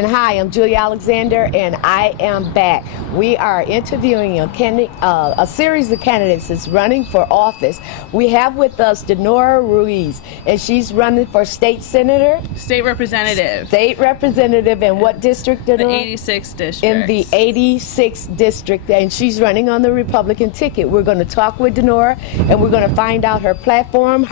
And hi, I'm Julia Alexander, and I am back. We are interviewing a series of candidates that's running for office. We have with us Dinora Ruiz, and she's running for state senator? State representative. State representative in what district, Dinora? The 86th district. In the 86th district, and she's running on the Republican ticket. We're going to talk with Dinora, and we're going to find out her platform,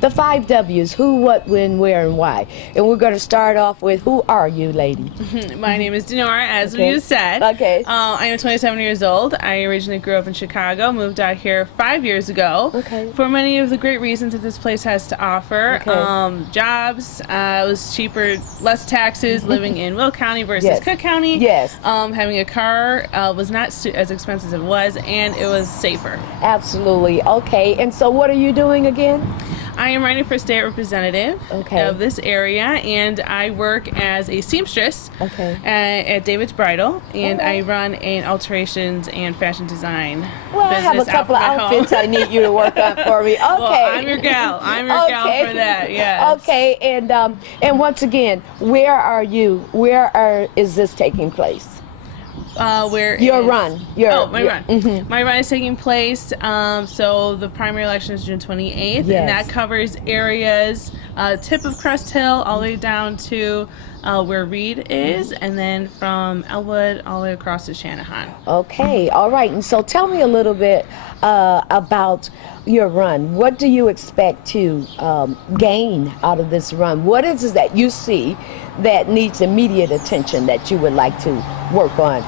the 5 W's, who, what, when, where, and why. And we're going to start off with, who are you, lady? My name is Dinora, as you said. Okay. I am 27 years old. I originally grew up in Chicago, moved out here 5 years ago. Okay. For many of the great reasons that this place has to offer. Okay. Jobs, it was cheaper, less taxes living in Will County versus Cook County. Yes. Having a car was not as expensive as it was, and it was safer. Absolutely. Okay. And so what are you doing again? I am running for state representative of this area, and I work as a seamstress at David's Bridal, and I run an alterations and fashion design business. I have a couple of outfits I need you to work on for me. Okay. Well, I'm your gal. I'm your gal for that. Yeah. Okay. And once again, where are you? Is this taking place? My run. My run is taking place. So the primary election is June 28th, and that covers areas tip of Crest Hill all the way down to where Reed is, and then from Elwood all the way across to Shanahan. Okay, all right. And so tell me a little bit about your run. What do you expect to gain out of this run? What is it that you see that needs immediate attention that you would like to work on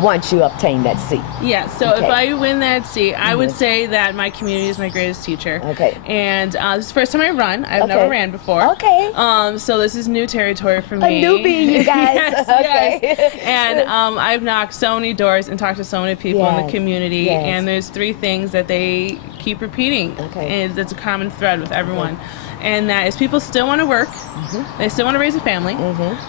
once you obtain that seat? Yeah, so if I win that seat, I would say that my community is my greatest teacher. Okay. And this is the first time I run. I've never ran before. Okay. So this is new territory for me. A newbie, you guys. Yes. And I've knocked so many doors and talked to so many people in the community, and there's 3 things that they keep repeating, and it's a common thread with everyone. And that is people still want to work, they still want to raise a family,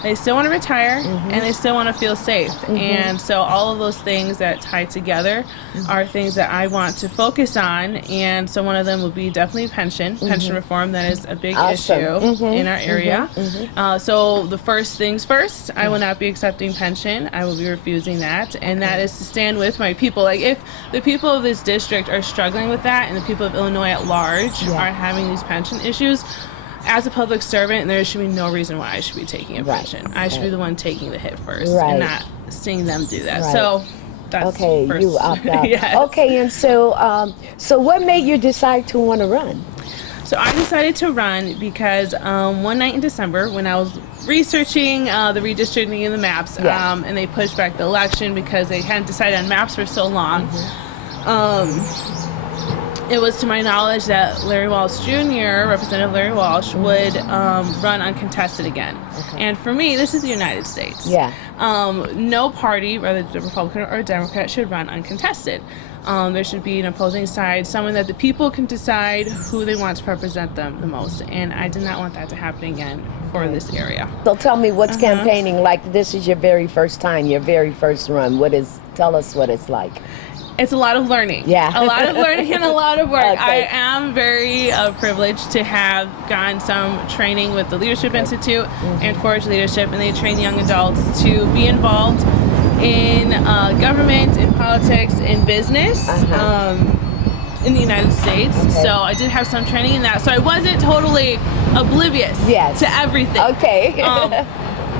they still want to retire, and they still want to feel safe. And so all of those things that tie together are things that I want to focus on. And so one of them would be definitely pension reform. That is a big issue in our area. So the first things first, I will not be accepting pension. I will be refusing that. And that is to stand with my people. Like, if the people of this district are struggling with that, and the people of Illinois at large are having these pension issues, as a public servant, there should be no reason why I should be taking a pension. I should be the one taking the hit first, and not seeing them do that. So that's first. You opt out. Okay, and so what made you decide to want to run? So I decided to run because one night in December, when I was researching the redistricting and the maps, and they pushed back the election because they hadn't decided on maps for so long. It was to my knowledge that Larry Walsh Jr., Representative Larry Walsh, would run uncontested again. And for me, this is the United States. No party, whether the Republican or Democrat, should run uncontested. There should be an opposing side, someone that the people can decide who they want to represent them the most. And I did not want that to happen again for this area. So tell me, what's campaigning like? This is your very first time, your very first run. Tell us what it's like. It's a lot of learning. A lot of learning and a lot of work. I am very privileged to have gotten some training with the Leadership Institute and Forge Leadership, and they train young adults to be involved in government, in politics, in business in the United States. So I did have some training in that. So I wasn't totally oblivious to everything.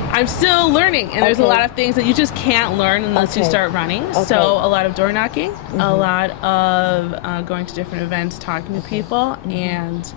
I'm still learning, and there's a lot of things that you just can't learn unless you start running. So a lot of door knocking, a lot of going to different events, talking to people, and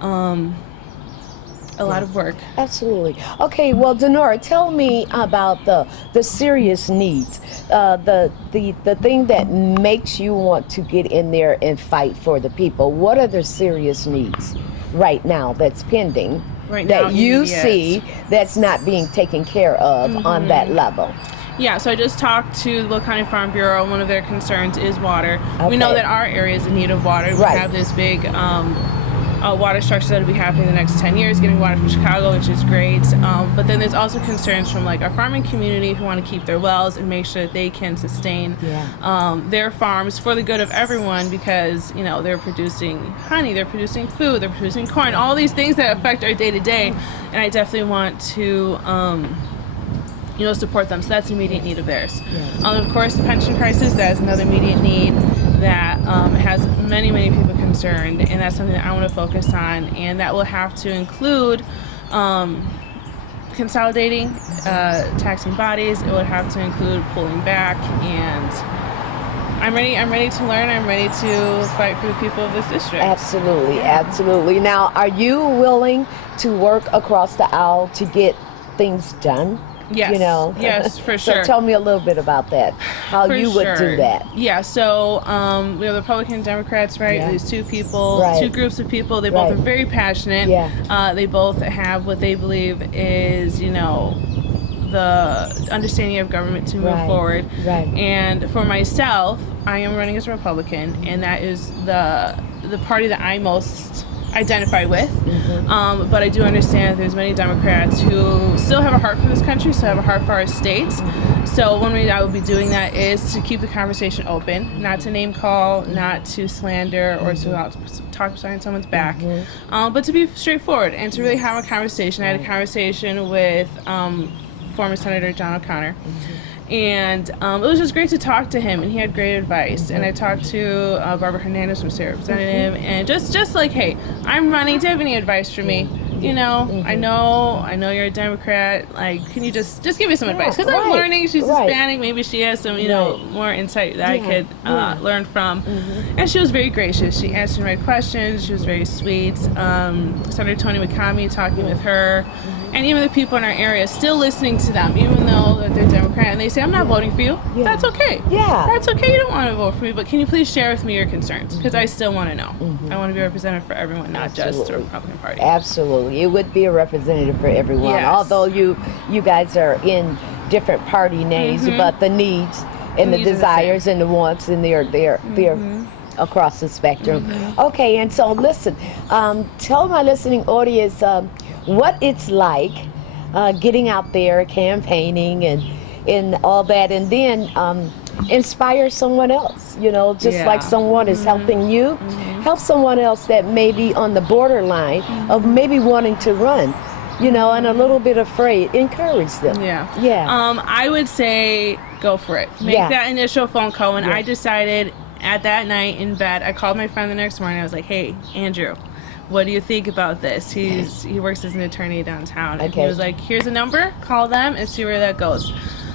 a lot of work. Absolutely. Okay, well, Dinora, tell me about the serious needs, the thing that makes you want to get in there and fight for the people. What are the serious needs right now that's pending? That you see that's not being taken care of on that level? Yeah, so I just talked to the Will County Farm Bureau. One of their concerns is water. We know that our area is in need of water. We have this big water structure that will be happening in the next 10 years, getting water from Chicago, which is great. But then there's also concerns from like our farming community who want to keep their wells and make sure that they can sustain their farms for the good of everyone, because you know they're producing honey, they're producing food, they're producing corn, all these things that affect our day to day. And I definitely want to support them. So that's an immediate need of theirs. Yeah. Of course, the pension crisis, that is another immediate need that has many, many people concerned, and that's something that I want to focus on, and that will have to include consolidating taxing bodies. It would have to include pulling back, and I'm ready to learn. I'm ready to fight for the people of this district. Absolutely, absolutely. Now, are you willing to work across the aisle to get things done? Yes. Yes, for sure. So tell me a little bit about that. How for you would do that. Yeah. So we have Republicans and Democrats, right? Yeah. These two people, Right. two groups of people. They both Right. are very passionate. Yeah. They both have what they believe is, the understanding of government to move Right. forward. Right. And for myself, I am running as a Republican, and that is the party that I most identify with. Mm-hmm. But I do understand that there's many Democrats who still have a heart for this country, still have a heart for our state. Mm-hmm. So one way I will be doing that is to keep the conversation open, not to name call, not to slander or to talk behind someone's back, but to be straightforward and to really have a conversation. I had a conversation with former Senator John O'Connor. And it was just great to talk to him, and he had great advice. And I talked to Barbara Hernandez from State Representative, and just like, hey, I'm running. Do you have any advice for me? I know you're a Democrat. Like, can you just give me some advice? Because I'm learning. She's Hispanic. Maybe she has some, more insight that I could learn from. And she was very gracious. She answered my questions. She was very sweet. Senator Tony McCamey, talking with her. And even the people in our area, still listening to them, even though that they're Democrat, and they say, I'm not voting for you. Yeah. That's okay. Yeah. That's okay. You don't want to vote for me, but can you please share with me your concerns? Because I still want to know. I want to be represented for everyone, not just the Republican Party. Absolutely. It would be a representative for everyone. Yes. Although you guys are in different party names, but the needs and the needs are the desires and the wants, and they're across the spectrum. Okay, and so listen, tell my listening audience what it's like getting out there, campaigning, and all that, and then inspire someone else. Just like someone is helping you, help someone else that may be on the borderline of maybe wanting to run, and a little bit afraid. Encourage them. Yeah. I would say go for it. Make that initial phone call. When I decided at that night in bed, I called my friend the next morning. I was like, hey, Andrew, what do you think about this? He works as an attorney downtown. And he was like, here's a number, call them and see where that goes.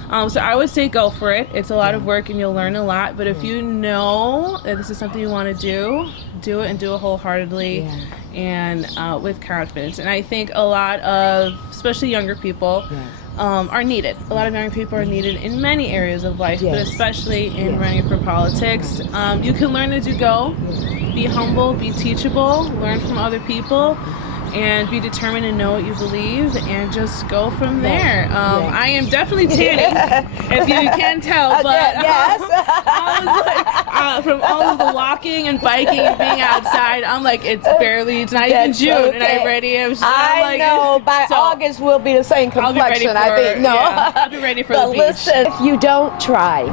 So I would say go for it. It's a lot of work and you'll learn a lot, but if you know that this is something you want to do it and do it wholeheartedly and with confidence. And I think a lot of, especially younger people, are needed. A lot of young people are needed in many areas of life, but especially in running for politics. You can learn as you go. Be humble, be teachable, learn from other people, and be determined and know what you believe, and just go from there. I am definitely tanning, if you can tell, but from all of the walking and biking and being outside, I'm like, it's not even June, and I'm ready. I know, by August we'll be the same complexion, I think. No, I'll be ready for the beach. Listen, if you don't try,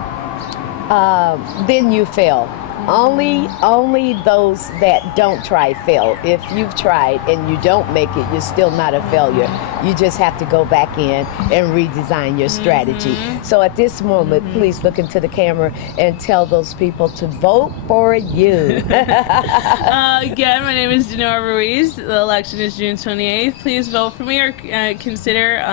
then you fail. Only those that don't try fail. If you've tried and you don't make it, you're still not a failure. You just have to go back in and redesign your strategy. So at this moment, please look into the camera and tell those people to vote for you. Again, my name is Denora Ruiz. The election is June 28th. Please vote for me or consider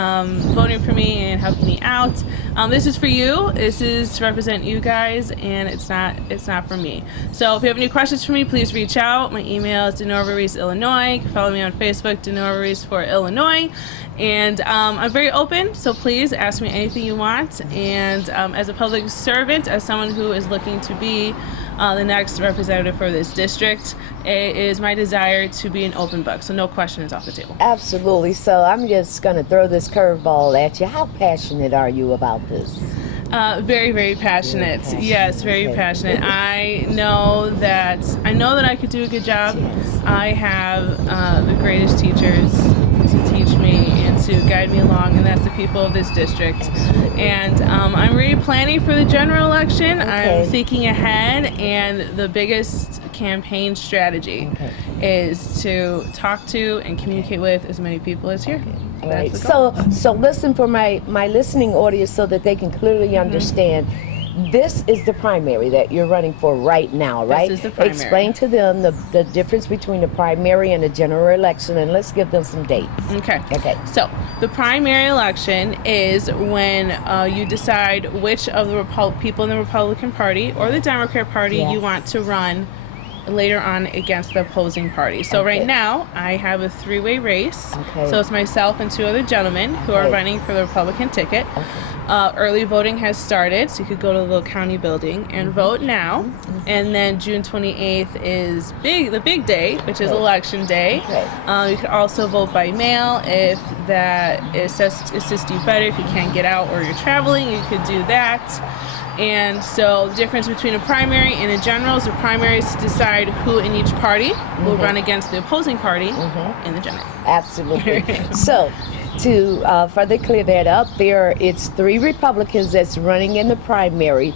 voting for me and helping me out. This is for you. This is to represent you guys, and it's not for me. So if you have any questions for me, please reach out. My email is Denora Ruiz, Illinois. You can follow me on Facebook, Denora Ruiz for Illinois. And I'm very open, so please ask me anything you want. And as a public servant, as someone who is looking to be the next representative for this district, it is my desire to be an open book, so no question is off the table. Absolutely. So I'm just going to throw this curveball at you. How passionate are you about this? Very, very passionate. Yes, very passionate. I know that I could do a good job. I have the greatest teachers to teach me and to guide me along, and that's the people of this district. And I'm really planning for the general election. I'm thinking ahead and the biggest campaign strategy. is to talk to and communicate with as many people as here. All right. So listen for my listening audience so that they can clearly understand. This is the primary that you're running for right now, right? This is the primary. Explain to them the difference between the primary and the general election, and let's give them some dates. Okay. Okay. So the primary election is when you decide which of the people in the Republican Party or the Democrat Party you want to run later on against the opposing party. So right now I have a three-way race. Okay. So it's myself and two other gentlemen who are running for the Republican ticket. Early voting has started, so you could go to the little county building and vote now. And then June 28th is the big day, which is election day. You could also vote by mail if that assists you better. If you can't get out or you're traveling, you could do that. And so the difference between a primary and a general is the primaries to decide who in each party will run against the opposing party in the general. Absolutely. So to further clear that up, it's 3 Republicans that's running in the primary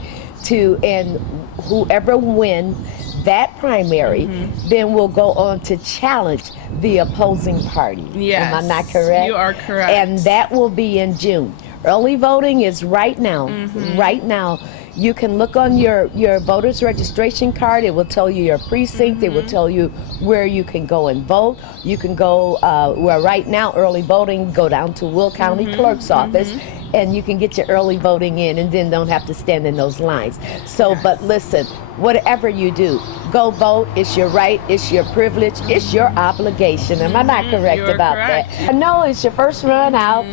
and whoever wins that primary then will go on to challenge the opposing party. Yes. Am I not correct? You are correct. And that will be in June. Early voting is right now. Right now. You can look on your voter's registration card. It will tell you your precinct. It will tell you where you can go and vote. You can go, where right now early voting, go down to Will County Clerk's office and you can get your early voting in and then don't have to stand in those lines. So, but listen, whatever you do, go vote. It's your right. It's your privilege. It's your obligation. Am I not correct about that? I know it's your first run out,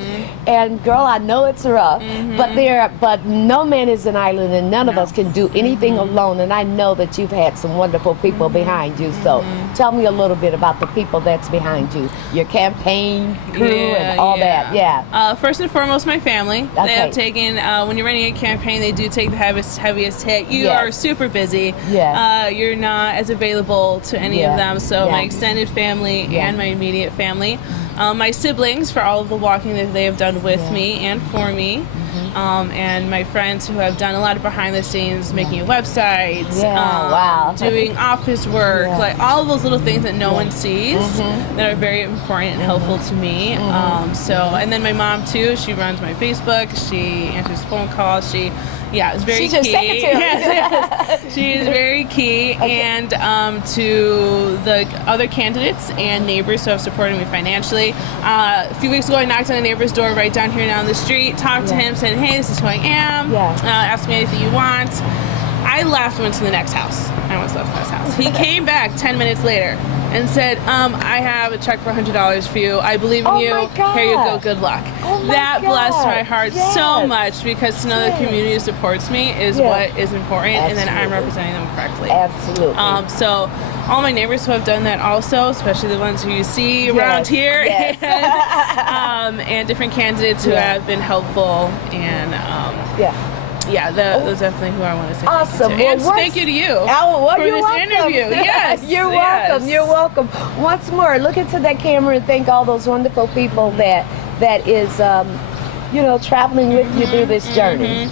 and girl, I know it's rough, but no man is an island, and none of us can do anything alone. And I know that you've had some wonderful people behind you. So tell me a little bit about the people that's behind you, your campaign crew and all that. Yeah. First and foremost, my family. Okay. They have taken, when you're running a campaign, they do take the heaviest hit. You are super busy. Yeah. You're not as available to any of them. So my extended family and my immediate family. My siblings for all of the walking that they have done with me and for me. And my friends who have done a lot of behind the scenes, making Yeah. websites, Wow. doing office work, like all of those little things that no one sees that are very important and helpful to me. And then my mom too, she runs my Facebook, she answers phone calls, it's very She's your key. secretary. Yes. She is very key. And to the other candidates and neighbors who have supported me financially. A few weeks ago, I knocked on a neighbor's door right down here down the street, talked to him, said, hey, this is who I am. Ask me anything you want. I left and went to the next house. I almost left this house. He came back 10 minutes later and said, I have a check for $100 for you. I believe in you. My God. Here you go. Good luck. That blessed my heart so much, because to know the community supports me is what is important, and then I'm representing them correctly. Absolutely. So all my neighbors who have done that also, especially the ones who you see around here, and different candidates who have been helpful, and those definitely who I want to say awesome. Thank you to. And thank you to you for this interview. Yes, you're welcome. You're welcome. Once more, look into that camera and thank all those wonderful people that is traveling with you through this journey.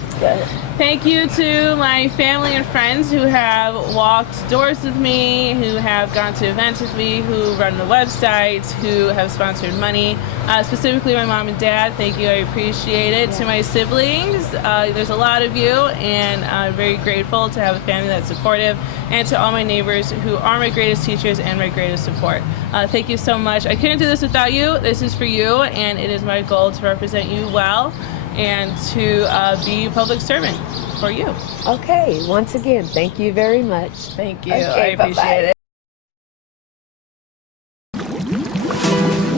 Thank you to my family and friends who have walked doors with me, who have gone to events with me, who run the websites, who have sponsored money. Specifically my mom and dad, thank you, I appreciate it. To my siblings, there's a lot of you, and I'm very grateful to have a family that's supportive. And to all my neighbors who are my greatest teachers and my greatest support. Thank you so much. I couldn't do this without you. This is for you, and it is my goal to represent you well and to be a public servant for you. Okay, once again, thank you very much. Thank you. Okay, I appreciate it.